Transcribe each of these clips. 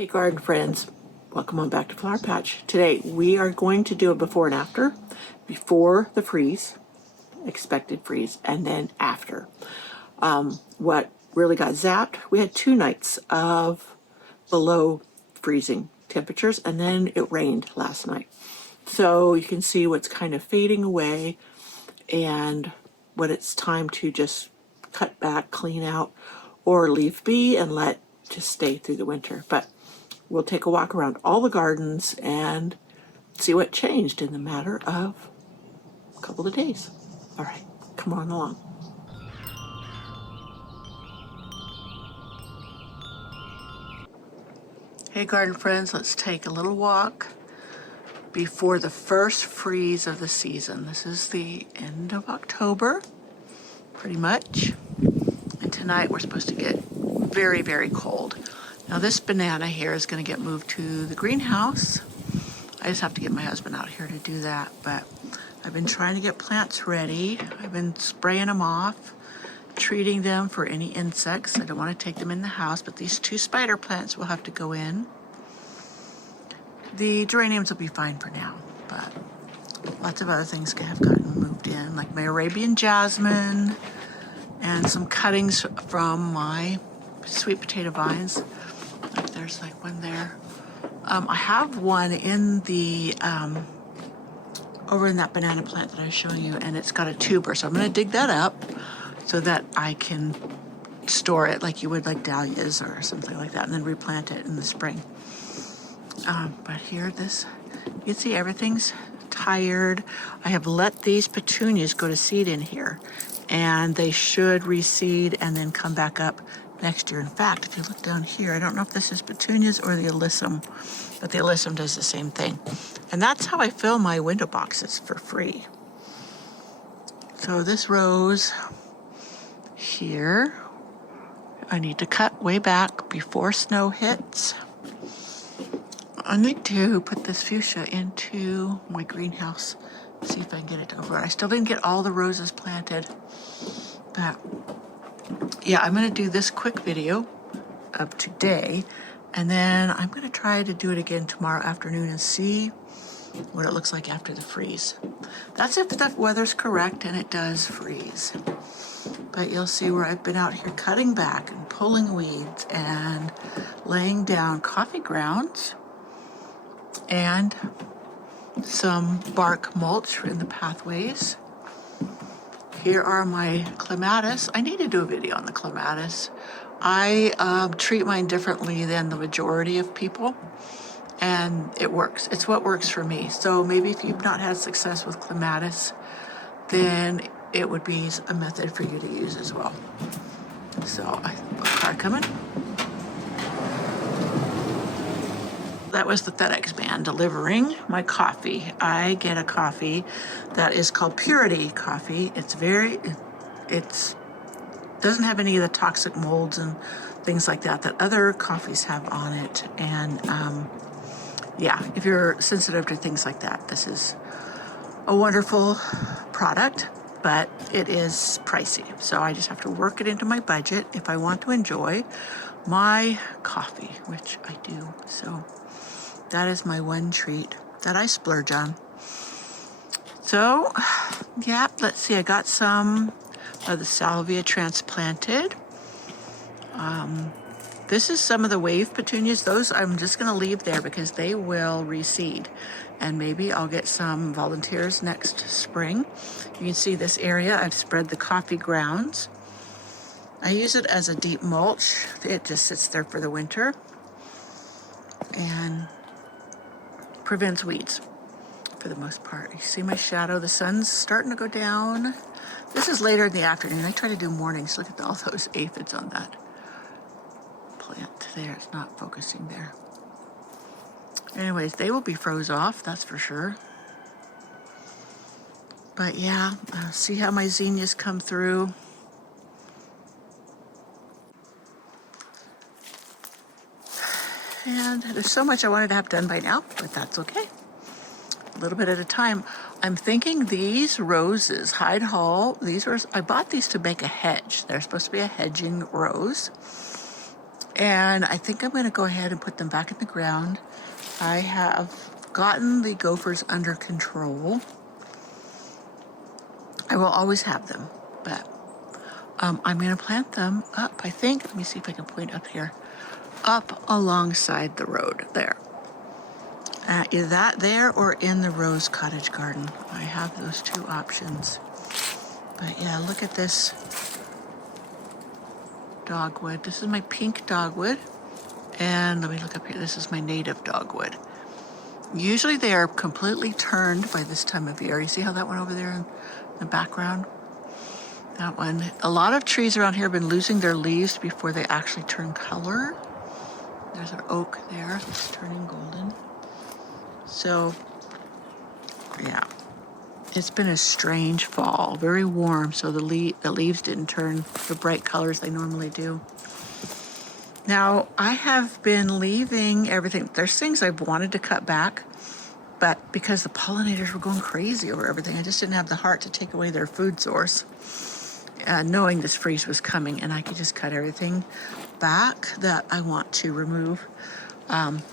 Hey garden friends, welcome on back to Flower Patch. Today we are going to do a before and after, before the freeze, expected freeze, and then after. What really got zapped, we had 2 nights of below freezing temperatures and then it rained last night. So you can see what's kind of fading away and what it's time to just cut back, clean out, or leave be and let just stay through the winter. But we'll take a walk around all the gardens and see what changed in the matter of a couple of days. All right, come on along. Hey garden friends, let's take a little walk before the first freeze of the season. This is the end of October, pretty much. And tonight we're supposed to get very, very cold. Now this banana here is going to get moved to the greenhouse. I just have to get my husband out here to do that, but I've been trying to get plants ready. I've been spraying them off, treating them for any insects. I don't want to take them in the house, but these 2 spider plants will have to go in. The geraniums will be fine for now, but lots of other things have gotten moved in, like my Arabian jasmine and some cuttings from my sweet potato vines. Like there's like one there. I have one in the over in that banana plant that I was showing you, and it's got a tuber, so I'm going to dig that up so that I can store it like you would like dahlias or something like that, and then replant it in the spring. But here, you can see everything's tired. I have let these petunias go to seed in here, and they should reseed and then come back up next year. In fact, if you look down here, I don't know if this is petunias or the alyssum, but the alyssum does the same thing. And that's how I fill my window boxes for free. So this rose here, I need to cut way back before snow hits. I need to put this fuchsia into my greenhouse, see if I can get it over. I still didn't get all the roses planted, but yeah, I'm going to do this quick video of today, and then I'm going to try to do it again tomorrow afternoon and see what it looks like after the freeze. That's if the weather's correct and it does freeze. But you'll see where I've been out here cutting back and pulling weeds and laying down coffee grounds and some bark mulch in the pathways. Here are my clematis. I need to do a video on the clematis. I treat mine differently than the majority of people, and it works. It's what works for me. So maybe if you've not had success with clematis, then it would be a method for you to use as well. So I have a car coming. That was the FedEx man delivering my coffee. I get a coffee that is called Purity coffee. It doesn't have any of the toxic molds and things like that other coffees have on it. And yeah, if you're sensitive to things like that, this is a wonderful product, but it is pricey. So I just have to work it into my budget if I want to enjoy my coffee, which I do. So that is my one treat that I splurge on. So, yeah, let's see. I got some of the salvia transplanted. This is some of the wave petunias. Those I'm just going to leave there because they will reseed. And maybe I'll get some volunteers next spring. You can see this area. I've spread the coffee grounds. I use it as a deep mulch. It just sits there for the winter and prevents weeds for the most part. You see my shadow? The sun's starting to go down. This is later in the afternoon. I try to do mornings. Look at all those aphids on that plant there. It's not focusing there. Anyways, they will be froze off, that's for sure. But yeah, see how my zinnias come through. And there's so much I wanted to have done by now, but that's okay. A little bit at a time. I'm thinking these roses, Hyde Hall, I bought these to make a hedge. They're supposed to be a hedging rose. And I think I'm going to go ahead and put them back in the ground. I have gotten the gophers under control. I will always have them, but I'm going to plant them up, I think. Let me see if I can point up here. Up alongside the road there. Either that there or in the rose cottage garden. I have those two options. But yeah, look at this dogwood. This is my pink dogwood. And let me look up here. This is my native dogwood. Usually they are completely turned by this time of year. You see how that one over there in the background? That one. A lot of trees around here have been losing their leaves before they actually turn color. There's an oak there that's turning golden. So, yeah. It's been a strange fall. Very warm, so the leaves didn't turn the bright colors they normally do. Now, I have been leaving everything. There's things I've wanted to cut back, but because the pollinators were going crazy over everything, I just didn't have the heart to take away their food source. Knowing this freeze was coming, and I could just cut everything back that I want to remove,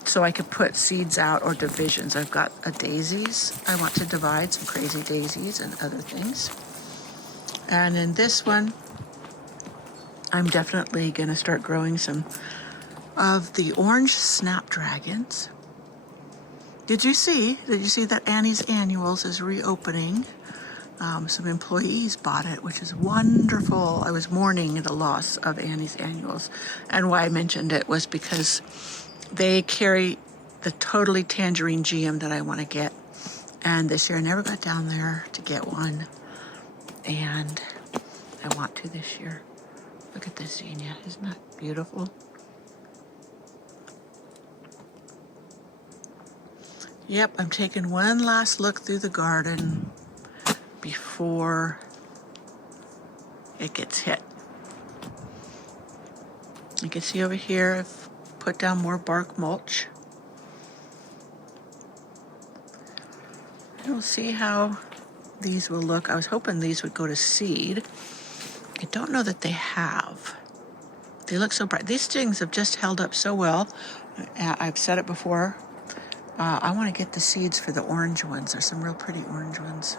so I could put seeds out or divisions. I've got daisies I want to divide, some crazy daisies and other things. And in this one, I'm definitely going to start growing some of the orange snapdragons. Did you see that Annie's Annuals is reopening? Some employees bought it, which is wonderful. I was mourning the loss of Annie's Annuals. And why I mentioned it was because they carry the totally tangerine GM that I want to get. And this year I never got down there to get one. And I want to this year. Look at this zinnia. Isn't that beautiful? Yep, I'm taking one last look through the garden before it gets hit. You can see over here I've put down more bark mulch. We'll see how these will look. I was hoping these would go to seed. I don't know that they have. They look so bright. These things have just held up so well. I've said it before. I want to get the seeds for the orange ones. There's some real pretty orange ones.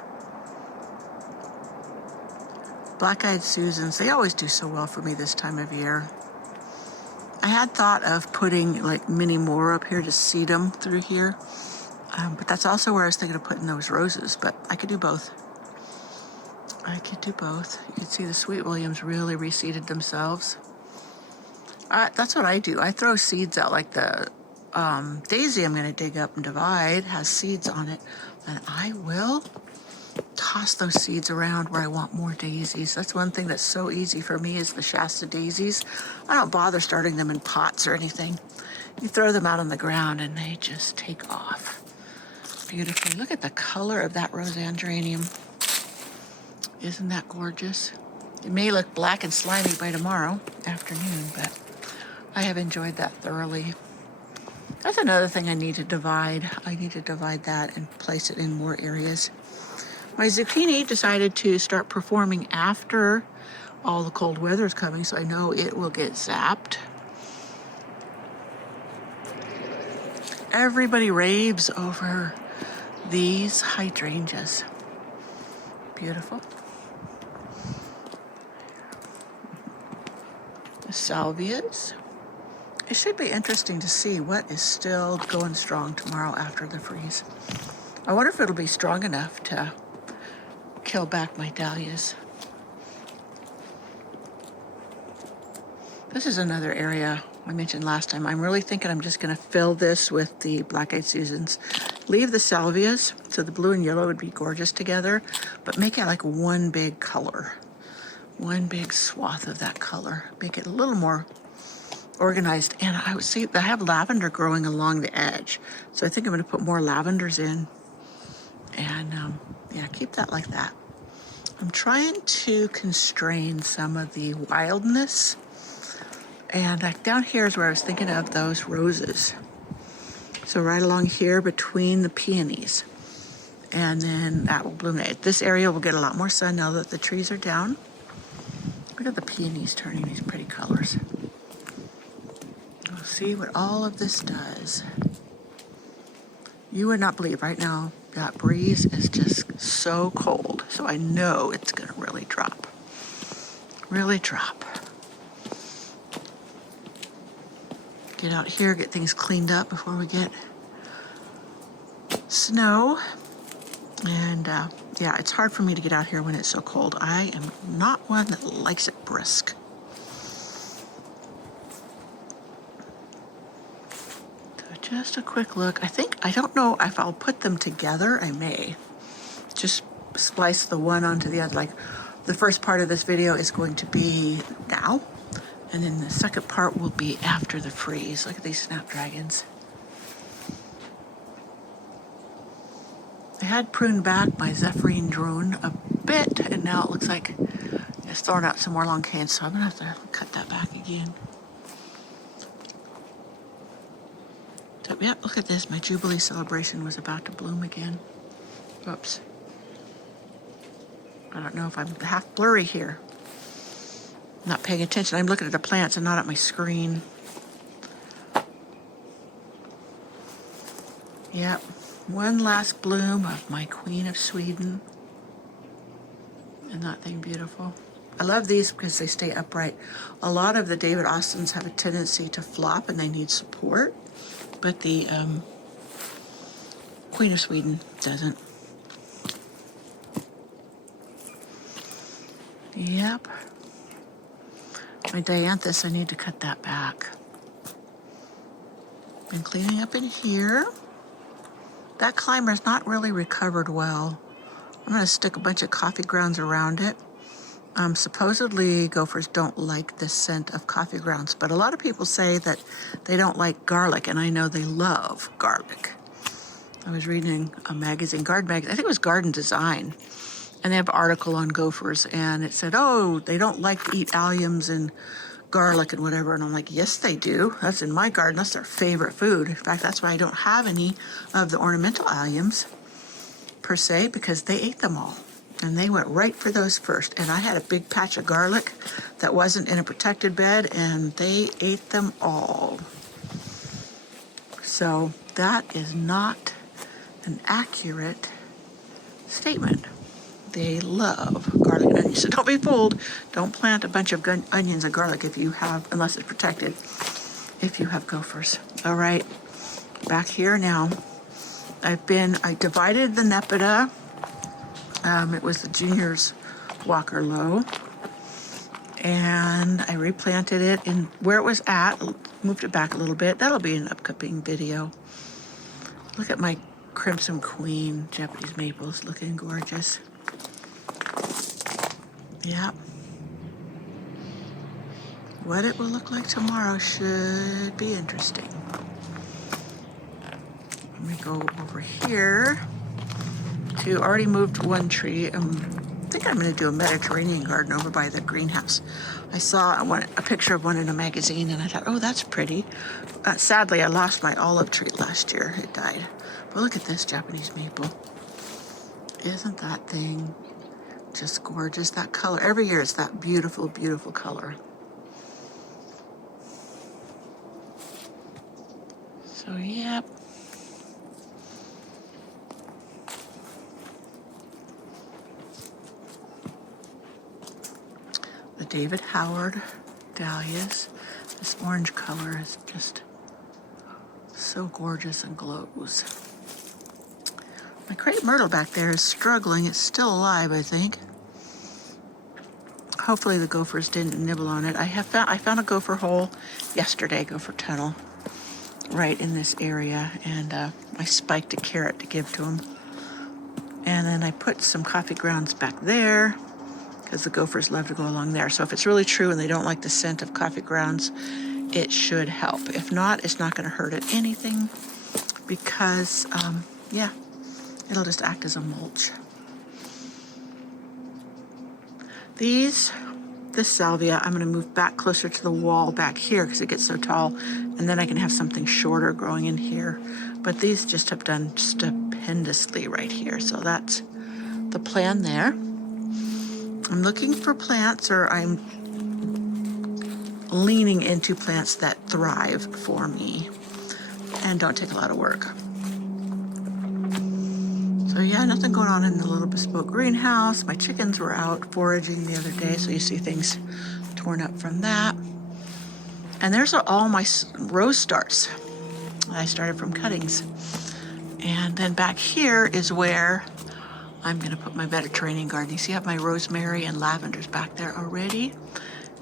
Black-eyed Susans, they always do so well for me this time of year. I had thought of putting like mini more up here to seed them through here. But that's also where I was thinking of putting those roses, but I could do both. You can see the Sweet Williams really reseeded themselves. That's what I do. I throw seeds out, like the daisy I'm going to dig up and divide has seeds on it. And I will toss those seeds around where I want more daisies. That's one thing that's so easy for me is the Shasta daisies. I don't bother starting them in pots or anything. You throw them out on the ground and they just take off beautifully. Look at the color of that Roseanne geranium. Isn't that gorgeous? It may look black and slimy by tomorrow afternoon, but I have enjoyed that thoroughly. That's another thing I need to divide. I need to divide that and place it in more areas. My zucchini decided to start performing after all the cold weather is coming, so I know it will get zapped. Everybody raves over these hydrangeas. Beautiful. The salvias. It should be interesting to see what is still going strong tomorrow after the freeze. I wonder if it'll be strong enough to kill back my dahlias. This is another area I mentioned last time. I'm really thinking I'm just going to fill this with the Black-eyed Susans. Leave the salvias, so the blue and yellow would be gorgeous together, but make it like one big color. One big swath of that color. Make it a little more organized. And I would see I have lavender growing along the edge, so I think I'm going to put more lavenders in. And yeah, keep that like that. I'm trying to constrain some of the wildness. And down here is where I was thinking of those roses. So right along here between the peonies. And then that will bloom. This area will get a lot more sun now that the trees are down. Look at the peonies turning these pretty colors. see what all of this does. You would not believe right now that breeze is just so cold. So I know it's going to really drop. Really drop. Get out here, get things cleaned up before we get snow. And yeah, it's hard for me to get out here when it's so cold. I am not one that likes it brisk. So just a quick look. I don't know if I'll put them together. I may just splice the one onto the other. Like the first part of this video is going to be now, and then the second part will be after the freeze. Look at these snapdragons. I had pruned back my Zephyrine drone a bit, and now it looks like it's throwing out some more long canes, so I'm gonna have to cut that back again. So yeah, look at this. My Jubilee celebration was about to bloom again. Whoops. I don't know if I'm half blurry here. I'm not paying attention. I'm looking at the plants and not at my screen. Yep. One last bloom of my Queen of Sweden. Isn't that thing beautiful? I love these because they stay upright. A lot of the David Austins have a tendency to flop and they need support, but the Queen of Sweden doesn't. Yep. My dianthus, I need to cut that back. Been cleaning up in here. That climber's not really recovered well. I'm going to stick a bunch of coffee grounds around it. Supposedly gophers don't like the scent of coffee grounds, but a lot of people say that they don't like garlic, and I know they love garlic. I was reading a magazine, Garden Magazine, I think it was Garden Design, and they have an article on gophers, and it said, oh, they don't like to eat alliums and garlic and whatever, and I'm like, yes, they do. That's in my garden. That's their favorite food. In fact, that's why I don't have any of the ornamental alliums per se, because they ate them all, and they went right for those first. And I had a big patch of garlic that wasn't in a protected bed, and they ate them all. So that is not an accurate statement. They love garlic and onions. So don't be fooled. Don't plant a bunch of onions and garlic if you have, unless it's protected, if you have gophers. All right, back here now. I divided the Nepeta. It was the Junior's Walker Low. And I replanted it in where it was at, moved it back a little bit. That'll be an upcoming video. Look at my Crimson Queen Japanese maples, looking gorgeous. Yeah. What it will look like tomorrow should be interesting. Let me go over here to, already moved one tree. I think I'm going to do a Mediterranean garden over by the greenhouse. I saw a picture of one in a magazine, and I thought, oh, that's pretty. Sadly, I lost my olive tree last year. It died. But look at this Japanese maple. Isn't that thing just gorgeous? That color. Every year it's that beautiful, beautiful color. So, yep. The David Howard dahlias. This orange color is just so gorgeous and glows. My crepe myrtle back there is struggling. It's still alive, I think. Hopefully the gophers didn't nibble on it. I found a gopher hole yesterday, gopher tunnel, right in this area, and I spiked a carrot to give to them. And then I put some coffee grounds back there, because the gophers love to go along there. So if it's really true and they don't like the scent of coffee grounds, it should help. If not, it's not going to hurt it anything, because, yeah, it'll just act as a mulch. This salvia, I'm going to move back closer to the wall back here because it gets so tall, and then I can have something shorter growing in here. But these just have done stupendously right here, so that's the plan there. I'm looking for plants, or I'm leaning into plants that thrive for me and don't take a lot of work. So yeah, nothing going on in the little bespoke greenhouse. My chickens were out foraging the other day, so you see things torn up from that. And there's all my rose starts. I started from cuttings. And then back here is where I'm gonna put my Mediterranean garden. You see I have my rosemary and lavenders back there already.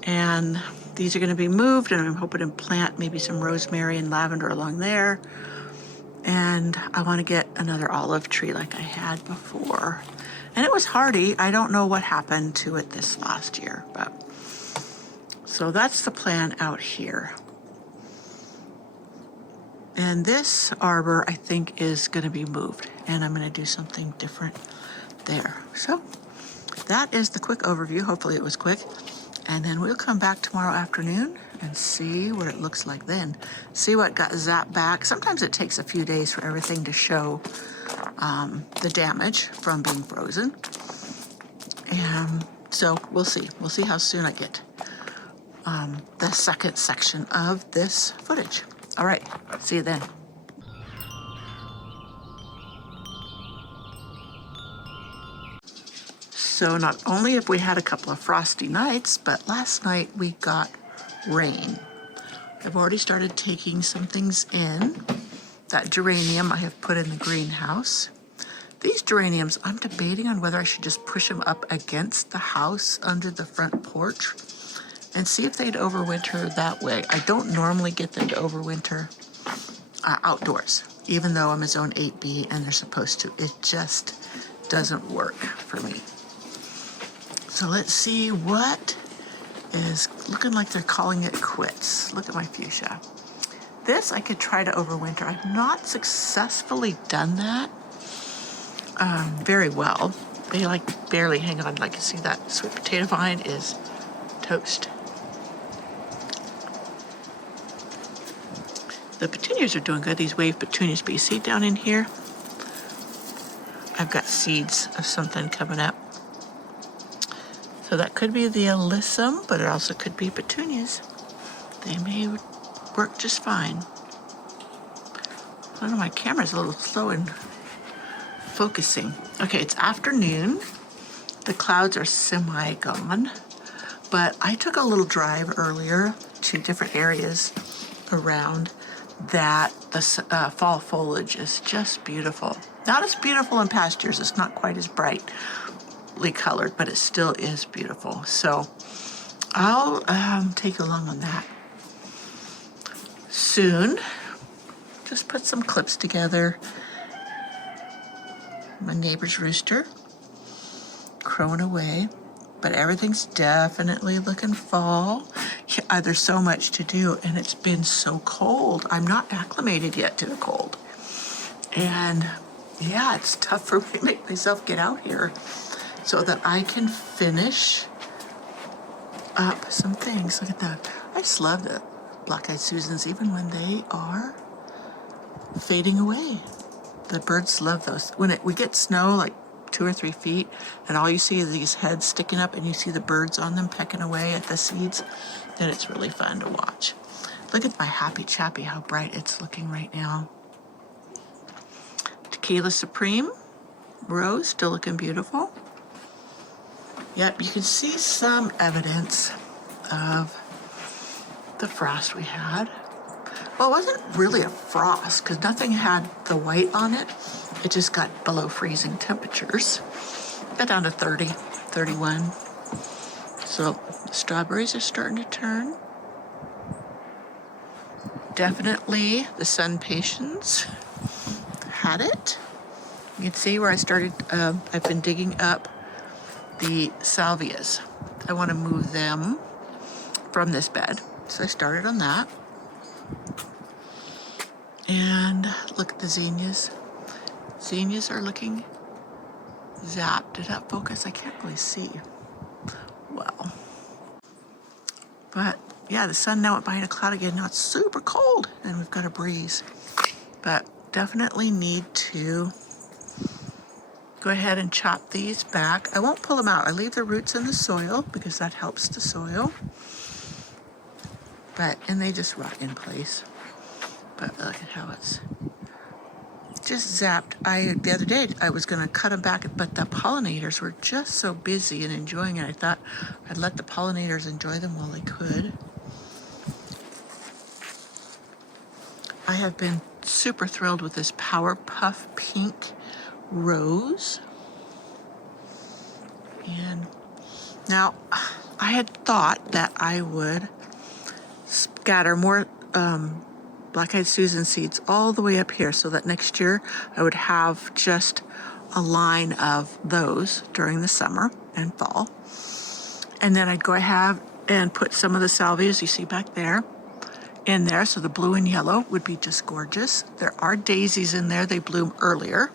And these are gonna be moved, and I'm hoping to plant maybe some rosemary and lavender along there. And I wanna get another olive tree like I had before. And it was hardy. I don't know what happened to it this last year, but. So that's the plan out here. And this arbor, I think, is gonna be moved, and I'm gonna do something different there. So that is the quick overview. Hopefully it was quick. And then we'll come back tomorrow afternoon and see what it looks like then. See what got zapped back. Sometimes it takes a few days for everything to show the damage from being frozen. And so we'll see. We'll see how soon I get the second section of this footage. All right, see you then. So not only have we had a couple of frosty nights, but last night we got rain. I've already started taking some things in. That geranium I have put in the greenhouse. These geraniums, I'm debating on whether I should just push them up against the house under the front porch and see if they'd overwinter that way. I don't normally get them to overwinter outdoors, even though I'm a zone 8B and they're supposed to. It just doesn't work for me. So let's see what is looking like they're calling it quits. Look at my fuchsia. This I could try to overwinter. I've not successfully done that very well. They like barely hang on. Like you see that sweet potato vine is toast. The petunias are doing good, these wave petunias, but you see down in here, I've got seeds of something coming up. So that could be the alyssum, but it also could be petunias. They may work just fine. I don't know, my camera's a little slow in focusing. Okay, it's afternoon. The clouds are semi-gone, but I took a little drive earlier to different areas around that the fall foliage is just beautiful. Not as beautiful in past years. It's not quite as brightly colored, but it still is beautiful. So I'll take you along on that soon. Just put some clips together. My neighbor's rooster crowing away, but everything's definitely looking fall. Yeah, there's so much to do, and it's been so cold. I'm not acclimated yet to the cold. And yeah, it's tough for me to make myself get out here so that I can finish up some things. Look at that. I just love the black-eyed Susans, even when they are fading away. The birds love those. When we get snow, like 2 or 3 feet, and all you see is these heads sticking up and you see the birds on them pecking away at the seeds, then it's really fun to watch. Look at my Happy Chappy, how bright it's looking right now. Tequila Supreme rose, still looking beautiful. Yep, you can see some evidence of the frost we had. Well, it wasn't really a frost because nothing had the white on it. It just got below freezing temperatures. Got down to 30, 31. So the strawberries are starting to turn. Definitely the sun patience had it. You can see where I started, I've been digging up the salvias. I want to move them from this bed. So I started on that. And look at the zinnias. Zinnias are looking zapped. Did that focus? I can't really see well. But yeah, the sun now went behind a cloud again. Now it's super cold and we've got a breeze. But definitely need to go ahead and chop these back. I won't pull them out. I leave the roots in the soil because that helps the soil. and they just rot in place. But look at how it's just zapped. The other day I was going to cut them back, but the pollinators were just so busy and enjoying it. I thought I'd let the pollinators enjoy them while they could. I have been super thrilled with this Powerpuff Pink Rose. And now I had thought that I would scatter more black-eyed Susan seeds all the way up here so that next year I would have just a line of those during the summer and fall. And then I'd go ahead and put some of the salvias you see back there in there, so the blue and yellow would be just gorgeous. There are daisies in there. They bloom earlier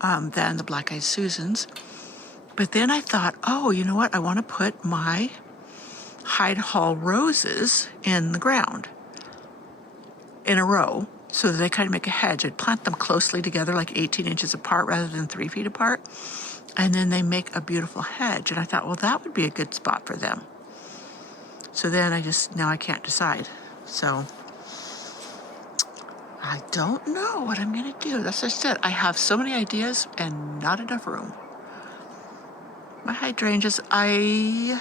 than the black-eyed Susans. But then I thought, oh, you know what? I want to put my Hyde Hall roses in the ground in a row so that they kind of make a hedge. I'd plant them closely together, like 18 inches apart rather than 3 feet apart. And then they make a beautiful hedge. And I thought, well, that would be a good spot for them. So then now I can't decide. So I don't know what I'm going to do. That's just it. I have so many ideas and not enough room. My hydrangeas, I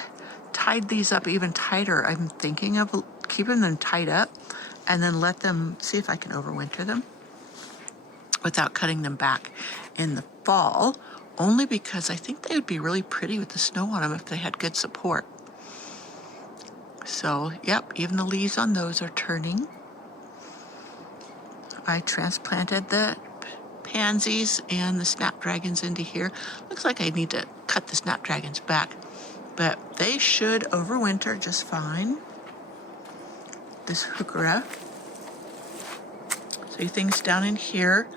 tied these up even tighter. I'm thinking of keeping them tied up and then let them, see if I can overwinter them without cutting them back in the fall, only because I think they would be really pretty with the snow on them if they had good support. So, yep, even the leaves on those are turning. I transplanted the pansies and the snapdragons into here. Looks like I need to cut the snapdragons back, but they should overwinter just fine. This heuchera. So things down in here,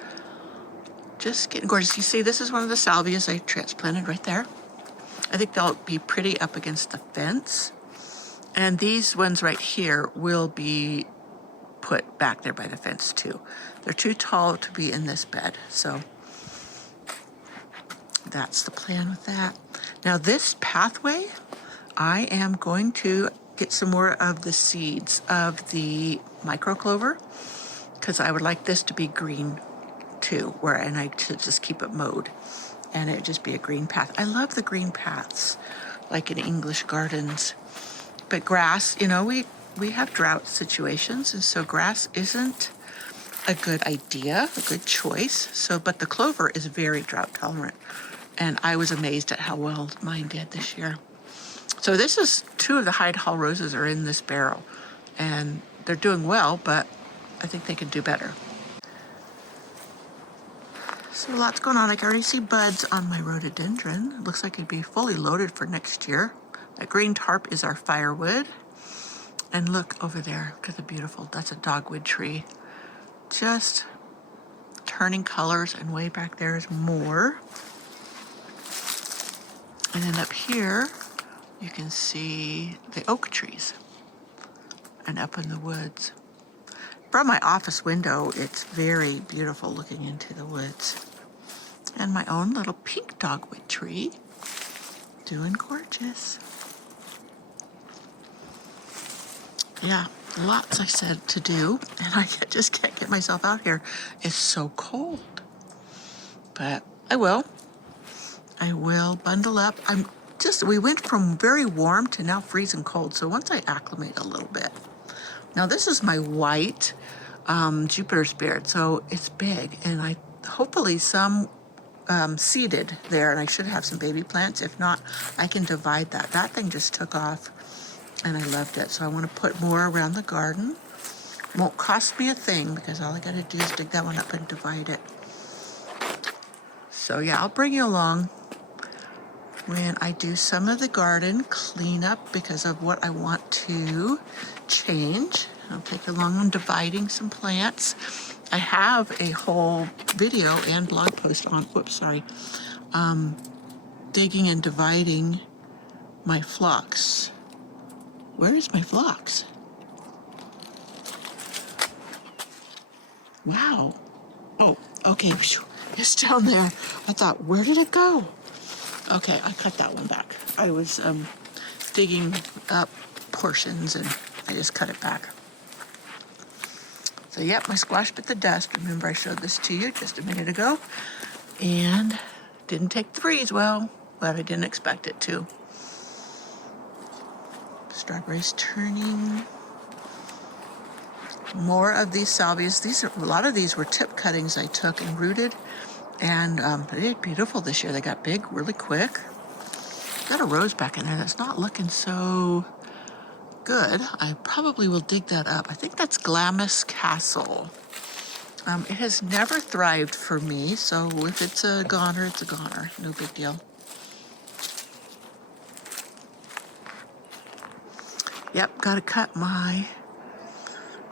just getting gorgeous. You see, this is one of the salvias I transplanted right there. I think they'll be pretty up against the fence. And these ones right here will be put back there by the fence too. They're too tall to be in this bed, so that's the plan with that. Now this pathway, I am going to get some more of the seeds of the microclover because I would like this to be green too, and I to just keep it mowed and it would just be a green path. I love the green paths, like in English gardens. But grass, you know, we have drought situations, and so grass isn't a good idea, a good choice. So, but the clover is very drought tolerant, and I was amazed at how well mine did this year. So this is 2 of the Hyde Hall roses are in this barrel, and they're doing well, but I think they could do better. So lots going on. I can already see buds on my rhododendron. It looks like it'd be fully loaded for next year. That green tarp is our firewood. And look over there, look at the beautiful, that's a dogwood tree. Just turning colors, and way back there is more. And then up here, you can see the oak trees. And up in the woods. From my office window, it's very beautiful looking into the woods. And my own little pink dogwood tree, doing gorgeous. Yeah, lots, I said, to do, and I just can't get myself out here. It's so cold. But I will bundle up. We went from very warm to now freezing cold, so once I acclimate a little bit. Now this is my white Jupiter spirit, so it's big, and I hopefully some seeded there, and I should have some baby plants. If not, I can divide that. That thing just took off. And I loved it, so I want to put more around the garden. Won't cost me a thing because all I got to do is dig that one up and divide it. So yeah, I'll bring you along when I do some of the garden cleanup because of what I want to change. I'll take you along on dividing some plants. I have a whole video and blog post on, digging and dividing my phlox. Where is my phlox? Wow. Oh, okay. It's down there. I thought, where did it go? Okay, I cut that one back. I was digging up portions and I just cut it back. So yep, my squash bit the dust. Remember I showed this to you just a minute ago. And didn't take the freeze well, but I didn't expect it to. Strawberries turning. More of these salvias. A lot of these were tip cuttings I took and rooted. And they did beautiful this year. They got big really quick. Got a rose back in there that's not looking so good. I probably will dig that up. I think that's Glamis Castle. It has never thrived for me, so if it's a goner, it's a goner. No big deal. Yep, gotta cut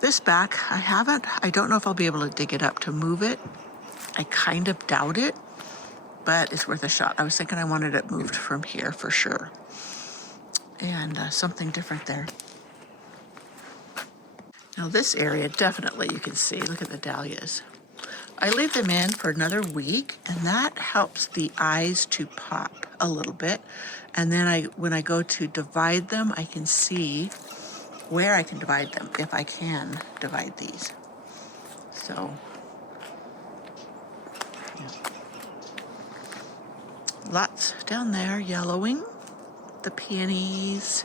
this back. I don't know if I'll be able to dig it up to move it. I kind of doubt it, but it's worth a shot. I was thinking I wanted it moved from here for sure. And something different there. Now this area, definitely you can see, look at the dahlias. I leave them in for another week, and that helps the eyes to pop a little bit. And then when I go to divide them, I can see where I can divide them, if I can divide these. So, yeah. Lots down there yellowing. The peonies.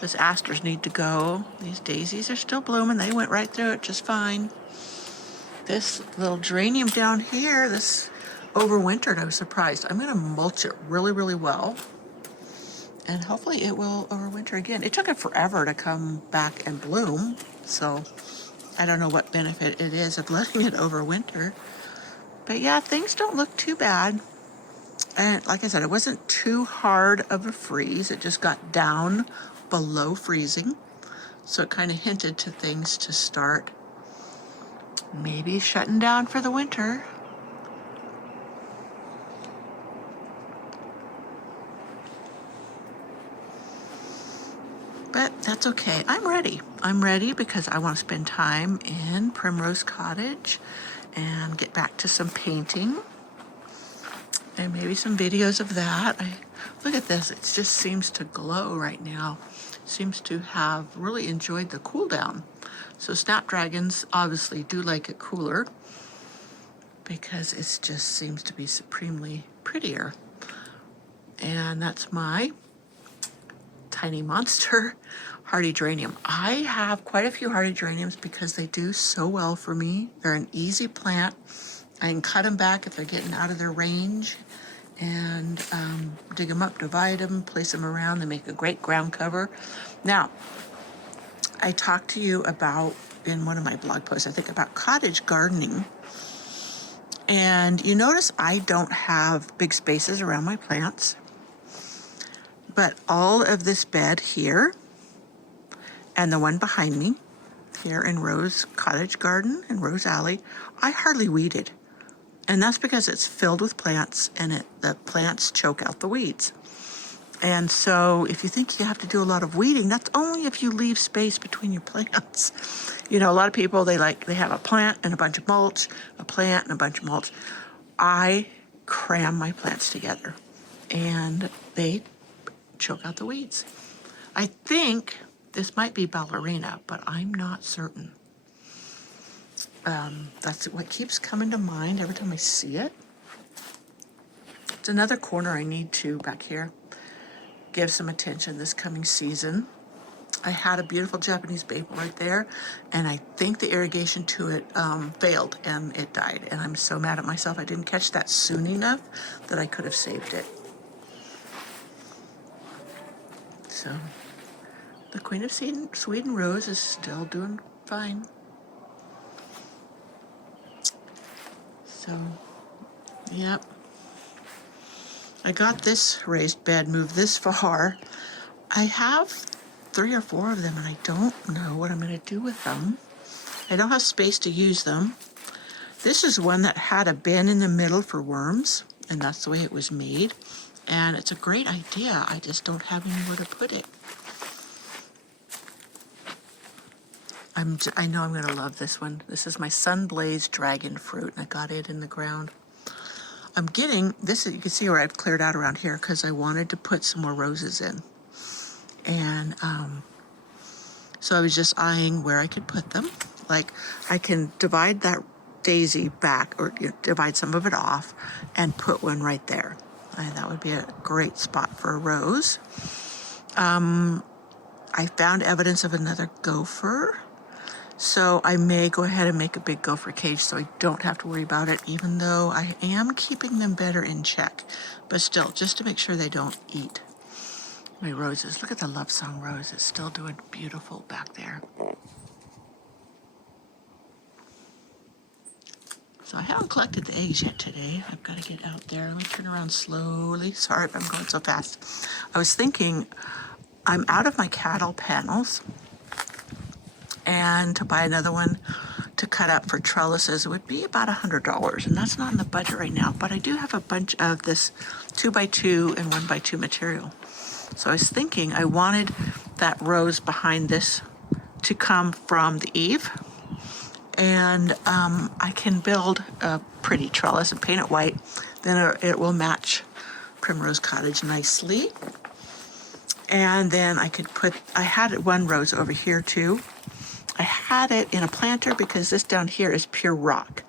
Those asters need to go. These daisies are still blooming. They went right through it just fine. This little geranium down here, this overwintered. I was surprised. I'm going to mulch it really, really well. And hopefully it will overwinter again. It took it forever to come back and bloom. So I don't know what benefit it is of letting it overwinter. But yeah, things don't look too bad. And like I said, it wasn't too hard of a freeze. It just got down below freezing. So it kind of hinted to things to start maybe shutting down for the winter. But that's okay. I'm ready. I'm ready because I want to spend time in Primrose Cottage and get back to some painting and maybe some videos of that. Look at this. It just seems to glow right now. Seems to have really enjoyed the cool down. So snapdragons obviously do like it cooler because it just seems to be supremely prettier. And that's my tiny monster hardy geranium. I have quite a few hardy geraniums because they do so well for me. They're an easy plant. I can cut them back if they're getting out of their range and dig them up, divide them, place them around. They make a great ground cover. Now, I talked to you about, in one of my blog posts, I think about cottage gardening. And you notice I don't have big spaces around my plants. But all of this bed here and the one behind me here in Rose Cottage Garden and Rose Alley, I hardly weeded. And that's because it's filled with plants and the plants choke out the weeds. And so if you think you have to do a lot of weeding, that's only if you leave space between your plants. You know, a lot of people, they have a plant and a bunch of mulch, a plant and a bunch of mulch. I cram my plants together and they choke out the weeds. I think this might be ballerina, but I'm not certain. That's what keeps coming to mind every time I see it. It's another corner I need to, back here, give some attention this coming season. I had a beautiful Japanese maple right there, and I think the irrigation to it failed and it died. And I'm so mad at myself I didn't catch that soon enough that I could have saved it. So the Queen of Sweden Rose is still doing fine. So, yep. I got this raised bed moved this far. I have 3 or 4 of them and I don't know what I'm going to do with them. I don't have space to use them. This is one that had a bin in the middle for worms, and that's the way it was made. And it's a great idea. I just don't have anywhere to put it. I know I'm going to love this one. This is my Sunblaze Dragon Fruit, and I got it in the ground. I'm getting, you can see where I've cleared out around here because I wanted to put some more roses in. And So I was just eyeing where I could put them. Like I can divide that daisy back, or divide some of it off and put one right there. And that would be a great spot for a rose. I found evidence of another gopher. So I may go ahead and make a big gopher cage so I don't have to worry about it, even though I am keeping them better in check. But still, just to make sure they don't eat my roses. Look at the love song rose. It's still doing beautiful back there. So I haven't collected the eggs yet today. I've got to get out there. Let me turn around slowly. Sorry if I'm going so fast. I was thinking I'm out of my cattle panels, and to buy another one to cut up for trellises would be about $100, and that's not in the budget right now. But I do have a bunch of this 2x2 and 1x2 material. So I was thinking I wanted that rose behind this to come from the eave, and I can build a pretty trellis and paint it white. Then it will match Primrose Cottage nicely. And then I had one rose over here too. I had it in a planter because this down here is pure rock,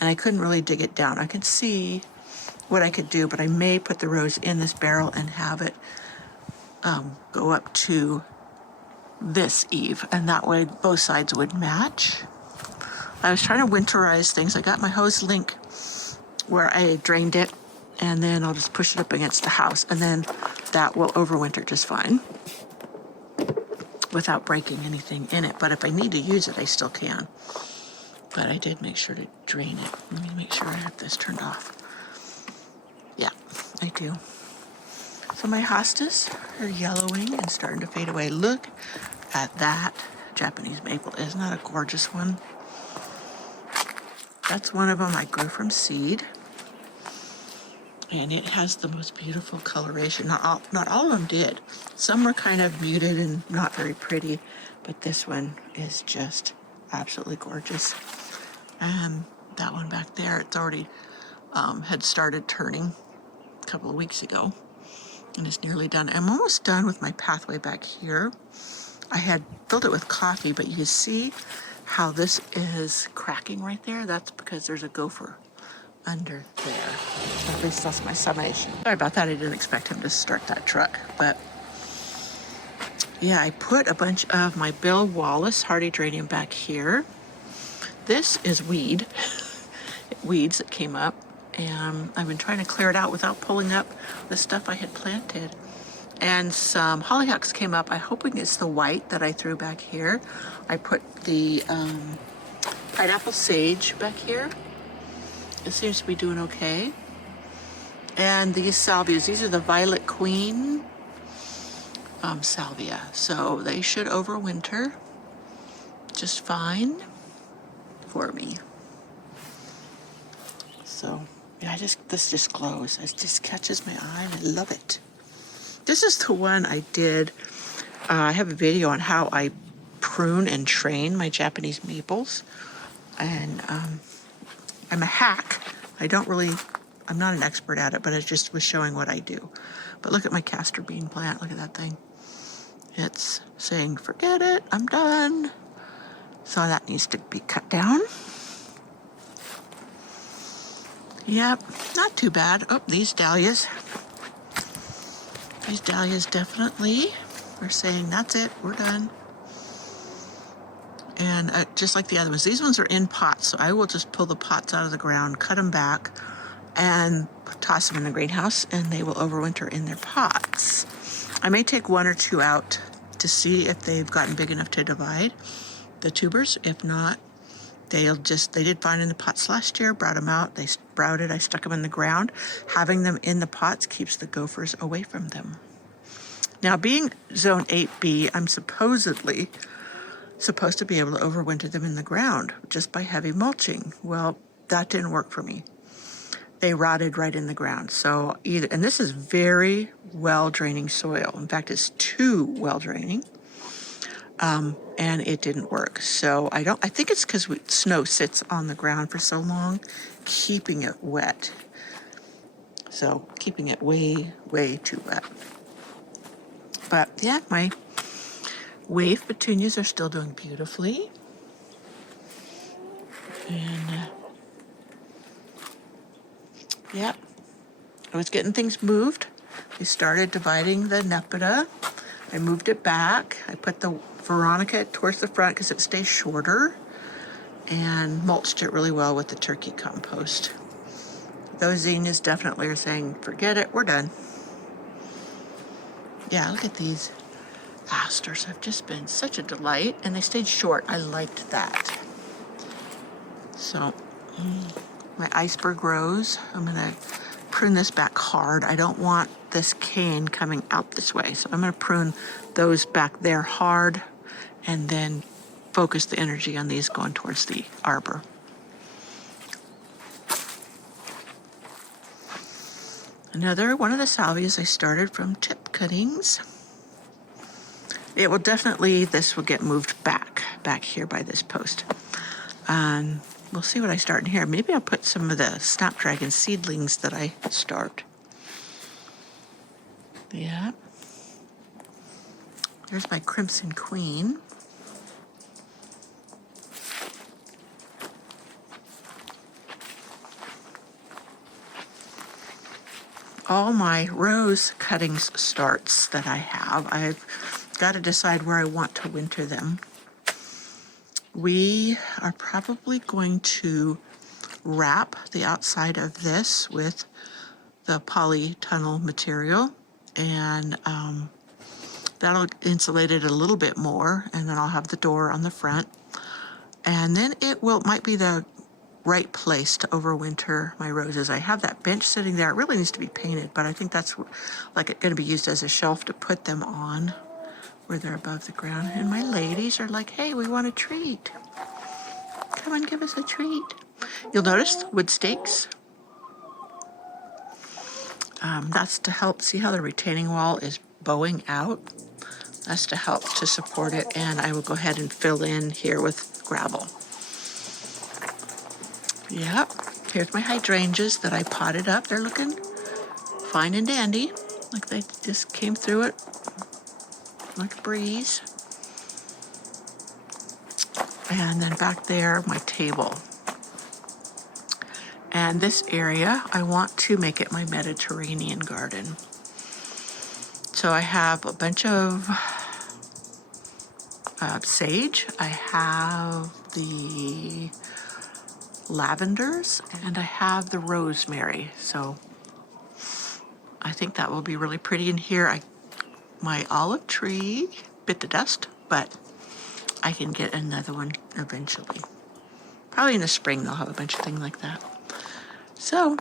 and I couldn't really dig it down. I could see what I could do, but I may put the rose in this barrel and have it go up to this eave, and that way both sides would match. I was trying to winterize things. I got my hose link where I drained it, and then I'll just push it up against the house, and then that will overwinter just fine without breaking anything in it. But if I need to use it, I still can. But I did make sure to drain it. Let me make sure I have this turned off. Yeah, I do. So my hostas are yellowing and starting to fade away. Look at that Japanese maple. Isn't that a gorgeous one? That's one of them I grew from seed. And it has the most beautiful coloration. Not all of them did. Some were kind of muted and not very pretty, but this one is just absolutely gorgeous. And that one back there, it's already had started turning a couple of weeks ago, and it's nearly done. I'm almost done with my pathway back here. I had filled it with coffee, but you can see how this is cracking right there. That's because there's a gopher under there. At least that's my summation. Sorry about that. I didn't expect him to start that truck, but yeah, I put a bunch of my Bill Wallace Hardydrenium back here. This is weeds that came up, and I've been trying to clear it out without pulling up the stuff I had planted. And some hollyhocks came up. I'm hoping it's the white that I threw back here. I put the pineapple sage back here. It seems to be doing okay. And these salvias, these are the Violet Queen salvia. So they should overwinter just fine for me. So yeah, this just glows. It just catches my eye and I love it. This is the one I did. I have a video on how I prune and train my Japanese maples. And I'm a hack. I'm not an expert at it, but I just was showing what I do. But look at my castor bean plant. Look at that thing. It's saying, forget it, I'm done. So that needs to be cut down. Yep, not too bad. Oh, these dahlias. These dahlias definitely are saying, that's it, we're done. And just like the other ones, these ones are in pots, so I will just pull the pots out of the ground, cut them back, and toss them in the greenhouse, and they will overwinter in their pots. I may take one or two out to see if they've gotten big enough to divide the tubers. If not, they did fine in the pots last year, brought them out, they sprouted, I stuck them in the ground. Having them in the pots keeps the gophers away from them. Now, being zone 8B, I'm supposed to be able to overwinter them in the ground just by heavy mulching. Well, that didn't work for me. They rotted right in the ground. So and this is very well draining soil. In fact, it's too well draining. And it didn't work. So I think it's because snow sits on the ground for so long, keeping it wet. So keeping it way, way too wet. But yeah, my Wave petunias are still doing beautifully. And yeah, I was getting things moved. I started dividing the Nepeta. I moved it back. I put the Veronica towards the front because it stays shorter, and mulched it really well with the turkey compost. Those zinnias definitely are saying, forget it, we're done. Yeah, look at these asters. Have just been such a delight, and they stayed short. I liked that. So my iceberg rose, I'm gonna prune this back hard. I don't want this cane coming out this way, so I'm gonna prune those back there hard and then focus the energy on these going towards the arbor. Another one of the salvias I started from tip cuttings. It will definitely, this will get moved back here by this post. We'll see what I start in here. Maybe I'll put some of the snapdragon seedlings that I start. Yeah. There's my crimson queen. All my rose cuttings starts that I have, I've got to decide where I want to winter them. We are probably going to wrap the outside of this with the polytunnel material, and that'll insulate it a little bit more, and then I'll have the door on the front, and then might be the right place to overwinter my roses. I have that bench sitting there. It really needs to be painted, but I think that's like going to be used as a shelf to put them on where they're above the ground. And my ladies are like, hey, we want a treat. Come and give us a treat. You'll notice wood stakes. That's to help see how the retaining wall is bowing out. That's to help to support it, and I will go ahead and fill in here with gravel. Yep, here's my hydrangeas that I potted up. They're looking fine and dandy, like they just came through it like a breeze. And then back there, my table. And this area, I want to make it my Mediterranean garden. So I have a bunch of sage. I have the lavenders, and I have the rosemary. So I think that will be really pretty in here. My olive tree bit the dust, but I can get another one eventually. Probably in the spring they'll have a bunch of things like that. So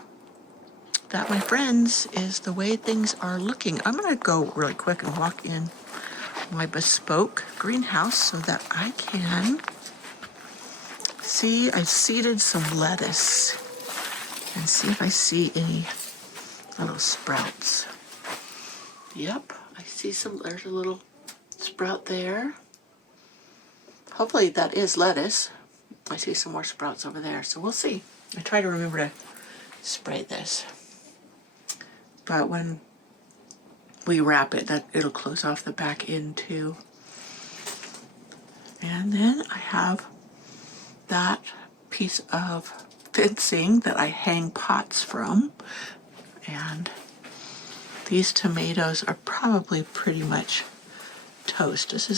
that, my friends, is the way things are looking. I'm gonna go really quick and walk in my bespoke greenhouse so that I can see. I seeded some lettuce and see if I see any little sprouts. Yep, I see there's a little sprout there. Hopefully that is lettuce. I see some more sprouts over there, so we'll see. I try to remember to spray this. But when we wrap it, it'll close off the back end too. And then I have that piece of fencing that I hang pots from. And these tomatoes are probably pretty much toast. This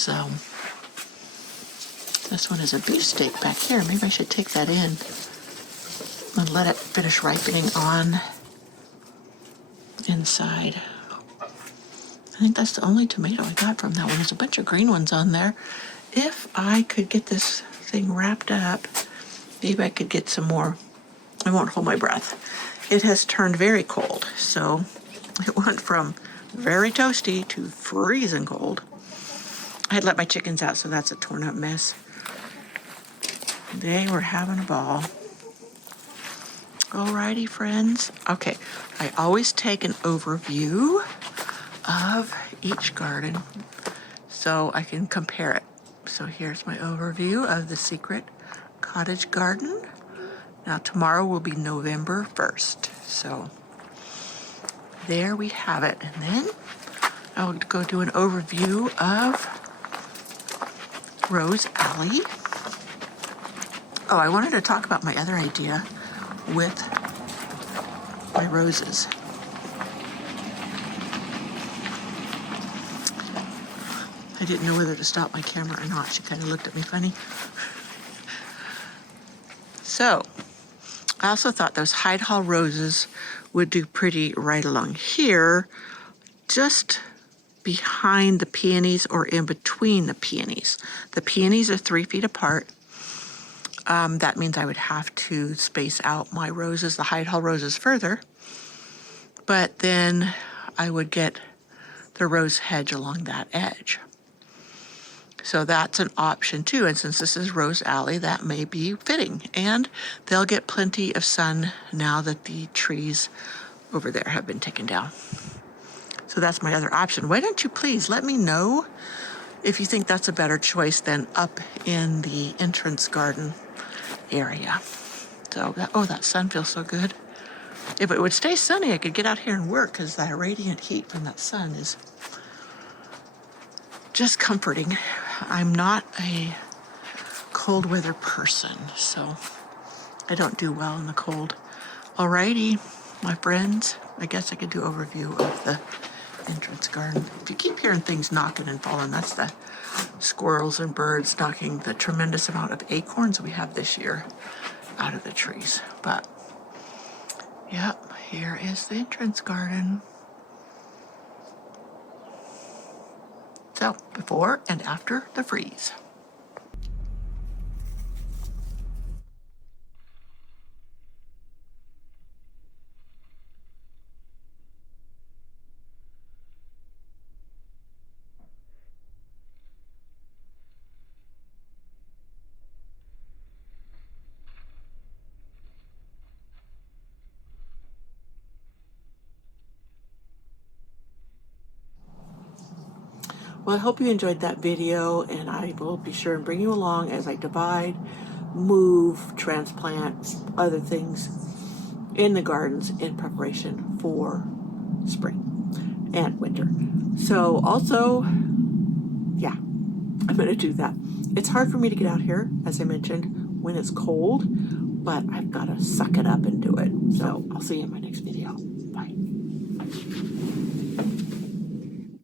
one is a beefsteak back here. Maybe I should take that in and let it finish ripening on inside. I think that's the only tomato I got from that one. There's a bunch of green ones on there. If I could get this thing wrapped up, maybe I could get some more. I won't hold my breath. It has turned very cold, so it went from very toasty to freezing cold. I had let my chickens out, so that's a torn up mess. They were having a ball. Alrighty, friends. Okay, I always take an overview of each garden so I can compare it. So here's my overview of the Secret Cottage Garden. Now tomorrow will be November 1st. So there we have it. And then I'll go do an overview of rose alley. Oh, I wanted to talk about my other idea with my roses. I didn't know whether to stop my camera or not. She kind of looked at me funny. So, I also thought those Hyde Hall roses would do pretty right along here, just behind the peonies or in between the peonies. The peonies are 3 feet apart. That means I would have to space out my roses, the Hyde Hall roses, further. But then I would get the rose hedge along that edge. So that's an option too. And since this is Rose Alley, that may be fitting. And they'll get plenty of sun now that the trees over there have been taken down. So that's my other option. Why don't you please let me know if you think that's a better choice than up in the entrance garden area. So that sun feels so good. If it would stay sunny, I could get out here and work, because that radiant heat from that sun is just comforting. I'm not a cold weather person, so I don't do well in the cold. Alrighty, my friends, I guess I could do an overview of the entrance garden. If you keep hearing things knocking and falling, that's the squirrels and birds knocking the tremendous amount of acorns we have this year out of the trees. But yep, here is the entrance garden. So, before and after the freeze. Well, I hope you enjoyed that video, and I will be sure and bring you along as I divide, move, transplant, other things in the gardens in preparation for spring and winter. So also, yeah, I'm going to do that. It's hard for me to get out here, as I mentioned, when it's cold, but I've got to suck it up and do it. So I'll see you in my next video.